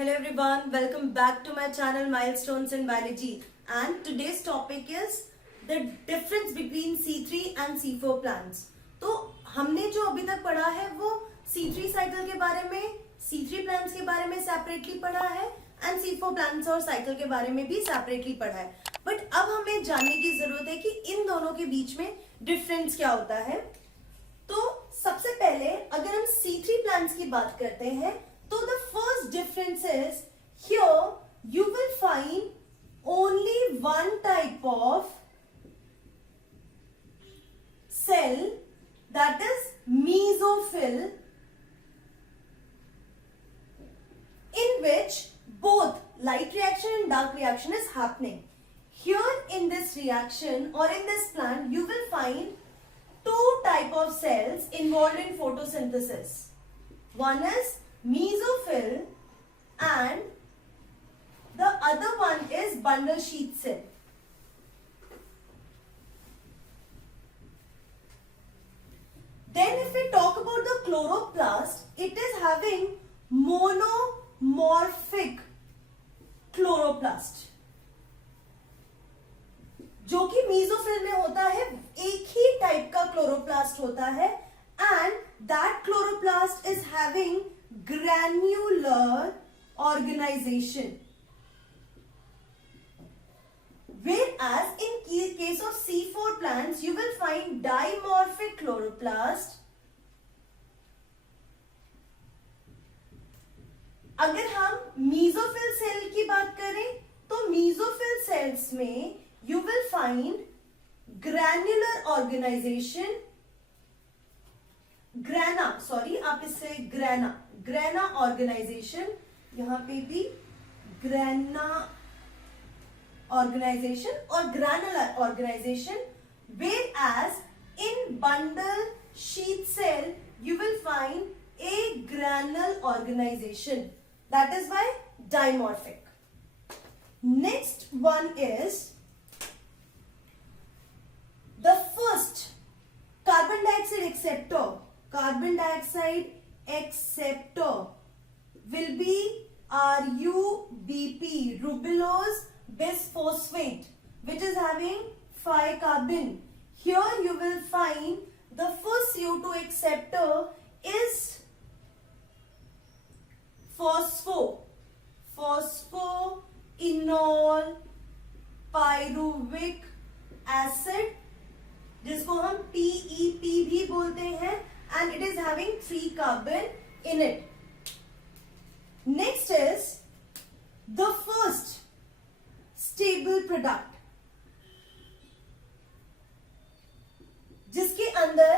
Hello everyone, welcome back to my channel Milestones in Biology, and today's topic is the difference between C3 and C4 plants. तो हमने जो अभी तक पढ़ा है वो C3 साइकिल के बारे में, C3 प्लांट्स के बारे में सेपरेटली पढ़ा है एंड C4 प्लांट्स और साइकिल के बारे में भी सेपरेटली पढ़ा है. बट अब हमें जानने की जरूरत है कि इन दोनों के बीच में डिफरेंस क्या होता है. तो सबसे पहले अगर हम C3 प्लांट्स की बात करते हैं तो the first difference is here you will find only one type of cell, that is mesophyll, in which both light reaction and dark reaction is happening. Here in this reaction or in this plant you will find two type of cells involved in photosynthesis. One is mesophyll and the other one is bundle sheath cell. Then if we talk about the chloroplast, it is having monomorphic chloroplast. जो कि mesophyll में होता है, एक ही type का chloroplast होता है, and that chloroplast is having granular organization, whereas in case of C4 plants you will find dimorphic chloroplast. अगर हम मेसोफिल सेल की बात करें तो मेसोफिल सेल्स में you will find granular organization, आप इससे ग्रेना ऑर्गेनाइजेशन, यहां पे भी ग्रेना ऑर्गेनाइजेशन और granular organisation, whereas in bundle sheath cell you will find a granule organization, that is why dimorphic. Next one is the first carbon dioxide acceptor will be RUBP, rubulose bisphosphate, which is having 5 carbon. Here you will find the first CO2 acceptor is phosphoenol pyruvic acid, जिसको हम PEP भी बोलते हैं, and it is having 3 carbon in it. Next is the first stable product, जिसके अंदर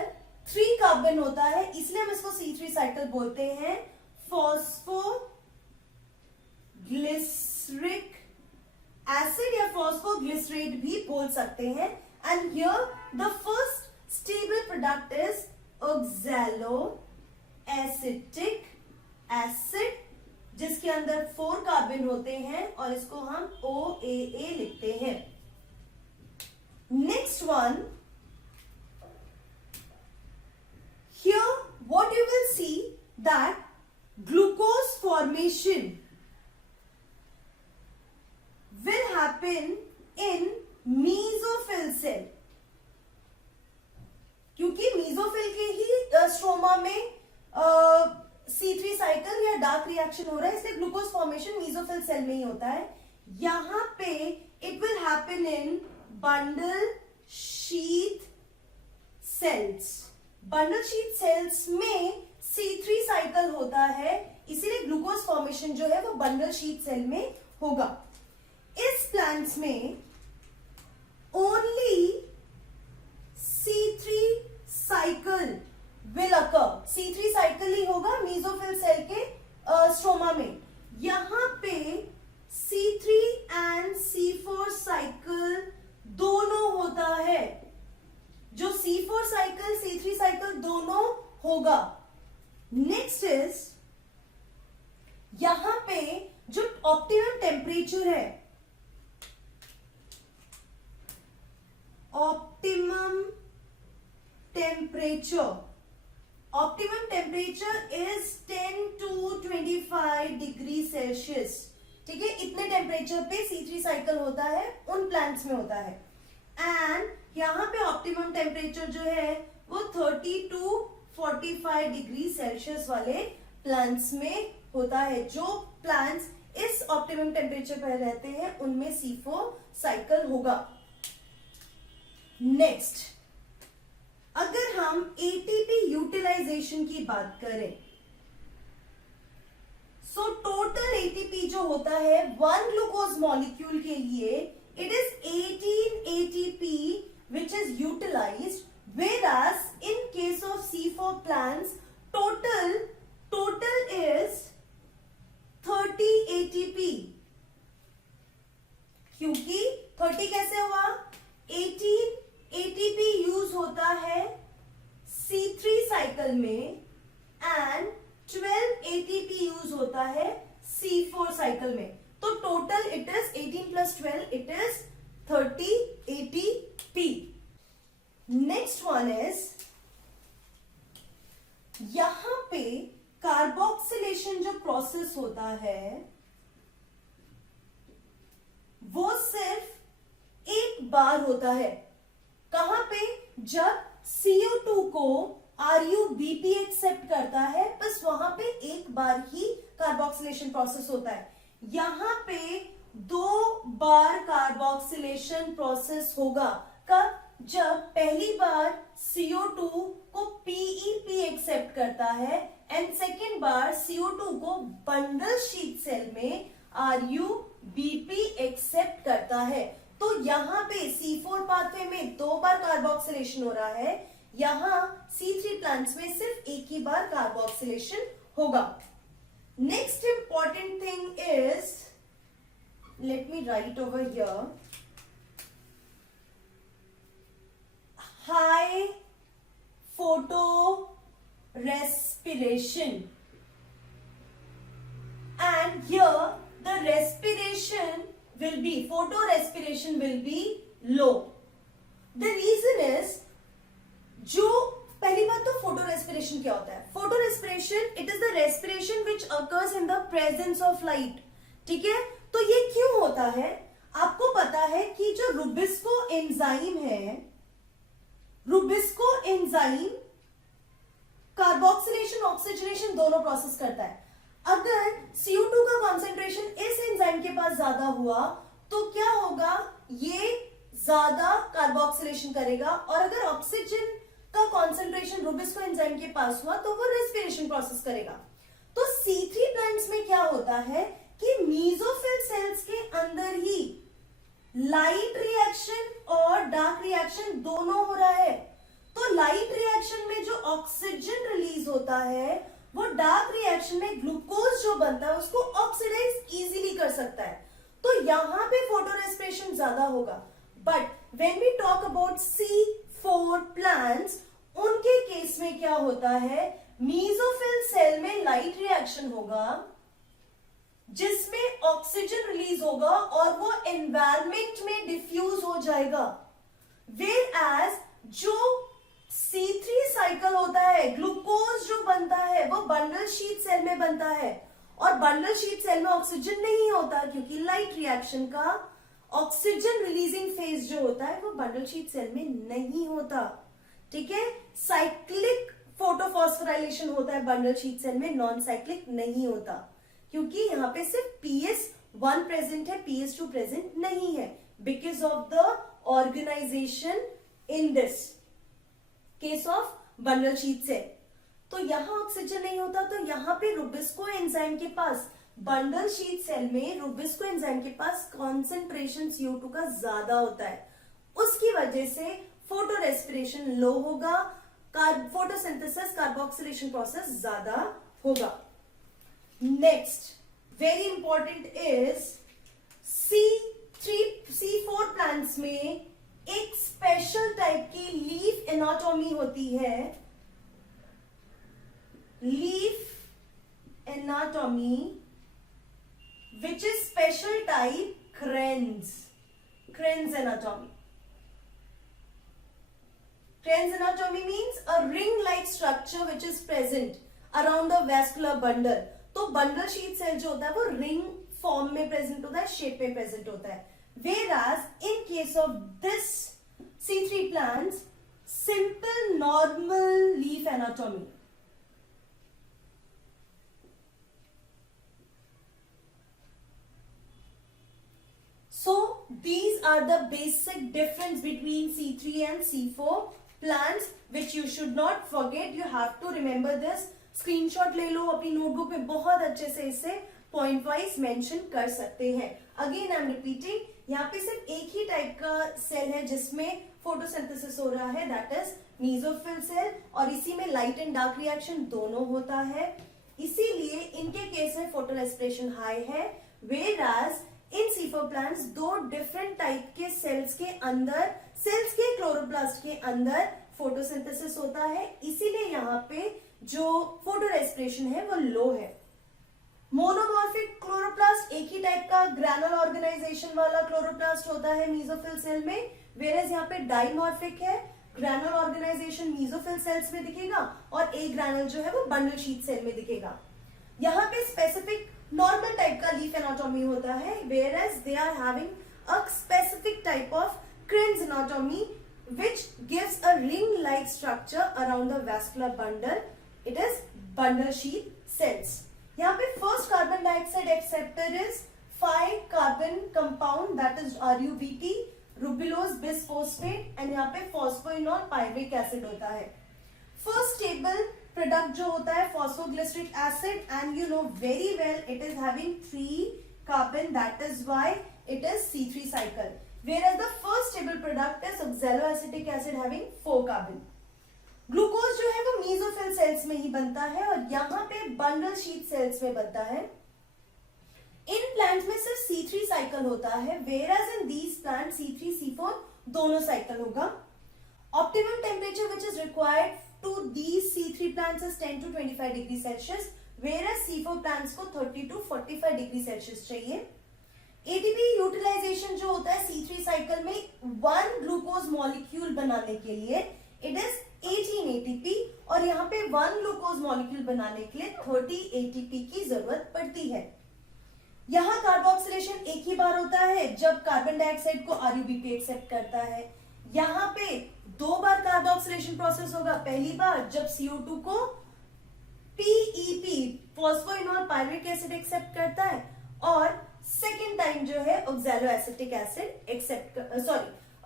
3 carbon होता है, इसलिए हम इसको C3 साइकिल बोलते हैं. फॉस्फोग्लिसरिक एसिड या फॉस्फोग्लिसरेट भी बोल सकते हैं. And here the first stable product is oxaloacetic acid, जिसके अंदर 4 कार्बन होते हैं और इसको हम OAA लिखते हैं. Next one, here what you will see that glucose formation will happen in mesophyll cell, क्योंकि मेसोफिल के ही स्ट्रोमा में C3 साइकिल या डार्क रिएक्शन हो रहा है, इसलिए ग्लूकोज फॉर्मेशन मेसोफिल सेल में ही होता है. यहां पे it will happen in bundle sheath sales. Bundle sheath sales में C3 साइकिल होता है, इसीलिए ग्लूकोज फॉर्मेशन जो है वो बंडल शीथ सेल में होगा. इस प्लांट्स में only C3 cycle will occur. C3 cycle ही होगा मेसोफिल सेल के स्ट्रोमा में. यहां पे C3 and C4 cycle दोनों होता है, जो C4 cycle C3 cycle दोनों होगा. नेक्स्ट इज यहां पे जो ऑप्टिमम टेम्परेचर है, optimum temperature optimum temperature is 10 to 25 degree Celsius. ठीक है, इतने टेम्परेचर पे C3 साइकिल होता है, उन प्लांट्स में होता है। एंड यहाँ पे ऑप्टिमम टेम्परेचर जो है वो 30 to 45 डिग्री सेल्सियस वाले प्लांट्स में होता है। जो प्लांट्स इस ऑप्टिमम टेम्परेचर पर रहते हैं उनमें C4 साइकिल होगा। नेक्स्ट, अगर हम एटीपी यूटिलाइजेशन की बात करें, सो टोटल एटीपी जो होता है वन ग्लूकोज मॉलिक्यूल के लिए it is 18 ATP which is utilised, whereas in case of C4 plants total is 30 ATP। क्योंकि 30 कैसे हुआ, 18 ATP यूज होता है C3 साइकिल में एंड 12 ATP यूज होता है C4 साइकिल में। तो total it is 18 plus 12 it is 30 ATP। Next one is, यहां पे कार्बोक्सिलेशन जो प्रोसेस होता है वो सिर्फ एक बार होता है। कहां पे, जब CO2 को RuBp एक्सेप्ट करता है, बस वहां पे एक बार ही कार्बोक्सिलेशन प्रोसेस होता है। यहां पे 2 बार कार्बोक्सिलेशन प्रोसेस होगा। कब, जब पहली बार CO2 को PEP एक्सेप्ट करता है एंड सेकेंड बार CO2 को बंडल शीट सेल में RuBp एक्सेप्ट करता है। तो यहां पे C4 पाथवे में 2 बार कार्बोक्सिलेशन हो रहा है, यहां C3 प्लांट्स में सिर्फ एक ही बार कार्बोक्सिलेशन होगा। Next important thing is, let me right over here, high photorespiration, and here the respiration will be, photorespiration will be low. The reason is, जो पहली बात तो फोटो रेस्पिरेशन क्या होता है, photo respiration it is the respiration which occurs in the presence of light. ठीक है, तो ये क्यों होता है, आपको पता है कि जो रुबिस्को एंजाइम है, रुबिस्को एंजाइम कार्बोक्सिलेशन ऑक्सीजनेशन दोनों प्रोसेस करता है। अगर CO2 का कॉन्सेंट्रेशन इस एंजाइम के पास ज्यादा हुआ तो क्या होगा, ये ज्यादा कार्बोक्सिलेशन करेगा, और अगर ऑक्सीजन का कॉन्सेंट्रेशन रुबिस्को एंजाइम के पास हुआ तो वो रेस्पिरेशन प्रोसेस करेगा। तो C3 प्लांट्स में क्या होता है कि मीजोफिल सेल्स के अंदर ही लाइट रिएक्शन और डार्क रिएक्शन दोनों हो रहा है। तो लाइट रिएक्शन में जो ऑक्सीजन रिलीज होता है वो डार्क रिएक्शन में ग्लूकोज जो बनता है उसको ऑक्सीडाइज इजीली कर सकता है। तो यहां पे फोटो रेस्पिरेशन ज्यादा होगा। But when we talk about C4 plants, उनके केस में क्या होता है, मीजोफिल सेल में लाइट रिएक्शन होगा जिसमें ऑक्सीजन रिलीज होगा और वो एनवायरमेंट में डिफ्यूज हो जाएगा। Whereas जो C3 साइकिल होता है, ग्लूकोज जो बनता है वो बंडल शीट सेल में बनता है, और बंडल शीट सेल में ऑक्सीजन नहीं होता क्योंकि लाइट रिएक्शन का ऑक्सीजन रिलीजिंग फेज जो होता है वो बंडल शीट सेल में नहीं होता। ठीक है, साइक्लिक फोटोफॉस्फोराइलेशन होता है बंडल शीट सेल में, नॉन साइक्लिक नहीं होता क्योंकि यहाँ पे सिर्फ PS1 प्रेजेंट है, PS2 प्रेजेंट नहीं है, because of the organisation in this case of bundle sheath cell. तो यहां ऑक्सीजन नहीं होता, तो यहाँ पे रुबिस्को एंजाइम के पास, बंडल शीट सेल में रुबिस्को एंजाइम के पास कॉन्सेंट्रेशन CO2 का ज्यादा होता है, उसकी वजह से फोटो रेस्पिरेशन लो होगा, फोटोसिंथेसिस कार्बोक्सिलेशन प्रोसेस ज्यादा होगा। Next very important is C4 plants में एक स्पेशल टाइप की लीफ एनाटॉमी होती है, leaf anatomy which is special type cranes anatomy. Krebs anatomy means a ring-like structure which is present around the vascular bundle. तो bundle sheath cell जो होता है वो ring form में present होता है, shape में present होता है. Whereas in case of this C3 plants, simple normal leaf anatomy. So these are the basic difference between C3 and C4 plants which you should not forget. You have to remember this. Screenshot ले लो अपनी notebook में, बहुत अच्छे से इसे point wise mention कर सकते हैं. अगेन आई एम रिपीटिंग, यहाँ पे सिर्फ एक ही टाइप का सेल है जिसमें फोटोसिंथेसिस हो रहा है, दैट इज मेसोफिल सेल, और इसी में लाइट एंड डार्क रिएक्शन दोनों होता है. इसीलिए इनके केस में फोटो रेस्पिरेशन हाई है. वेराज इन C4 प्लांट्स दो डिफरेंट टाइप के सेल्स के अंदर, सेल्स के क्लोरोप्लास्ट के अंदर फोटोसिंथेसिस होता है, इसीलिए यहाँ पे जो फोटो रेस्पिरेशन है वो लो है. मोनोमॉर्फिक क्लोरोप्लास्ट एक ही टाइप का ग्रैनुल ऑर्गेनाइजेशन वाला क्लोरोप्लास्ट होता है मेसोफिल सेल में, वेरएज यहाँ पे डाइमॉर्फिक है, ग्रैनुल ऑर्गेनाइजेशन मेसोफिल सेल्स में दिखेगा और एक ग्रैनुल जो है वो बंडल शीथ सेल में दिखेगा. यहाँ पे स्पेसिफिक नॉर्मल टाइप का लीफ एनाटॉमी होता है, whereas they are having a specific type of Krebs anatomy which gives a ring-like structure around the vascular bundle. It is bundle sheath cells. यहाँ पे first carbon dioxide acceptor is 5 carbon compound that is RUBP, rubulose bisphosphate, and यहाँ पे phosphoenol pyruvic acid होता है. First stable product जो होता है phosphoglyceric acid, and you know very well it is having 3 carbon, that is why it is C3 cycle. Whereas the first stable product is oxaloacetic acid having 4 carbon. Glucose जो है वो mesophyll cells में ही बनता है और यहाँ पे bundle sheath sales में बनता है. इन प्लांट्स में सिर्फ C3 साइकिल होता है, whereas in these plants C3 C4 दोनों साइकिल होगा. Optimum temperature which is required to these C3 plants is 10 to 25 degree Celsius, whereas C4 plants को 30 to 45 degree Celsius चाहिए. ATP यूटिलाइजेशन जो होता है C3 साइकिल में 1 ग्लूकोज मॉलिक्यूल बनाने के लिए इट इज 18 ATP, और यहाँ पे 1 ग्लूकोज मॉलिक्यूल बनाने के लिए 30 ATP की जरूरत पड़ती है. यहाँ कार्बोक्सिलेशन एक ही बार होता है जब कार्बन डाइऑक्साइड को RUBP एक्सेप्ट करता है. यहाँ पे 2 बार कार्बोक्सिलेशन प्रोसेस होगा. पहली बार जब CO2 को PEP phosphoenol pyruvic acid accept करता है, और सेकेंड टाइम जो है oxaloacetic acid accept,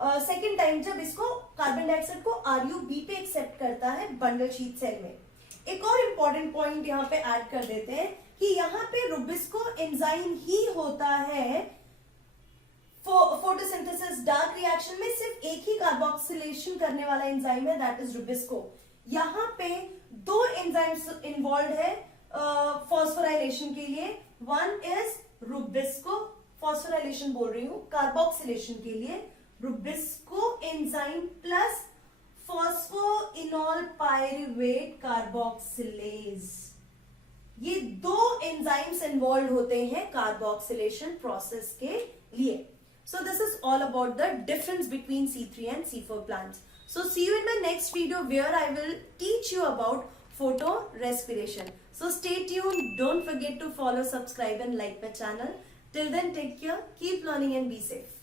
second time जब इसको कार्बन डाइऑक्साइड को RUBP एक्सेप्ट करता है बंडल शीथ सेल में. एक और इंपॉर्टेंट पॉइंट यहाँ पे ऐड कर देते हैं कि यहाँ पे रुबिस्को एंजाइम ही होता है फोटोसिंथेसिस डार्क रिएक्शन में, सिर्फ एक ही कार्बोक्सिलेशन करने वाला एंजाइम है, दैट इज रुबिस्को. यहाँ पे 2 एंजाइम्स इन्वॉल्व है फॉस्फोराइलेशन के लिए. वन इज रुबिस्को, फॉस्फोराइलेशन बोल रही हूँ, कार्बोक्सिलेशन के लिए Rubisco enzyme plus phosphoenol pyruvate carboxylase. ये 2 एंजाइम्स इन्वॉल्व होते हैं कार्बोक्सिलेशन प्रोसेस के लिए. So this is all about the difference between C3 and C4 plants. So see you in my next video where I will teach you about photorespiration. So stay tuned. Don't forget to follow, subscribe and like my channel. Till then, take care, keep learning and be safe.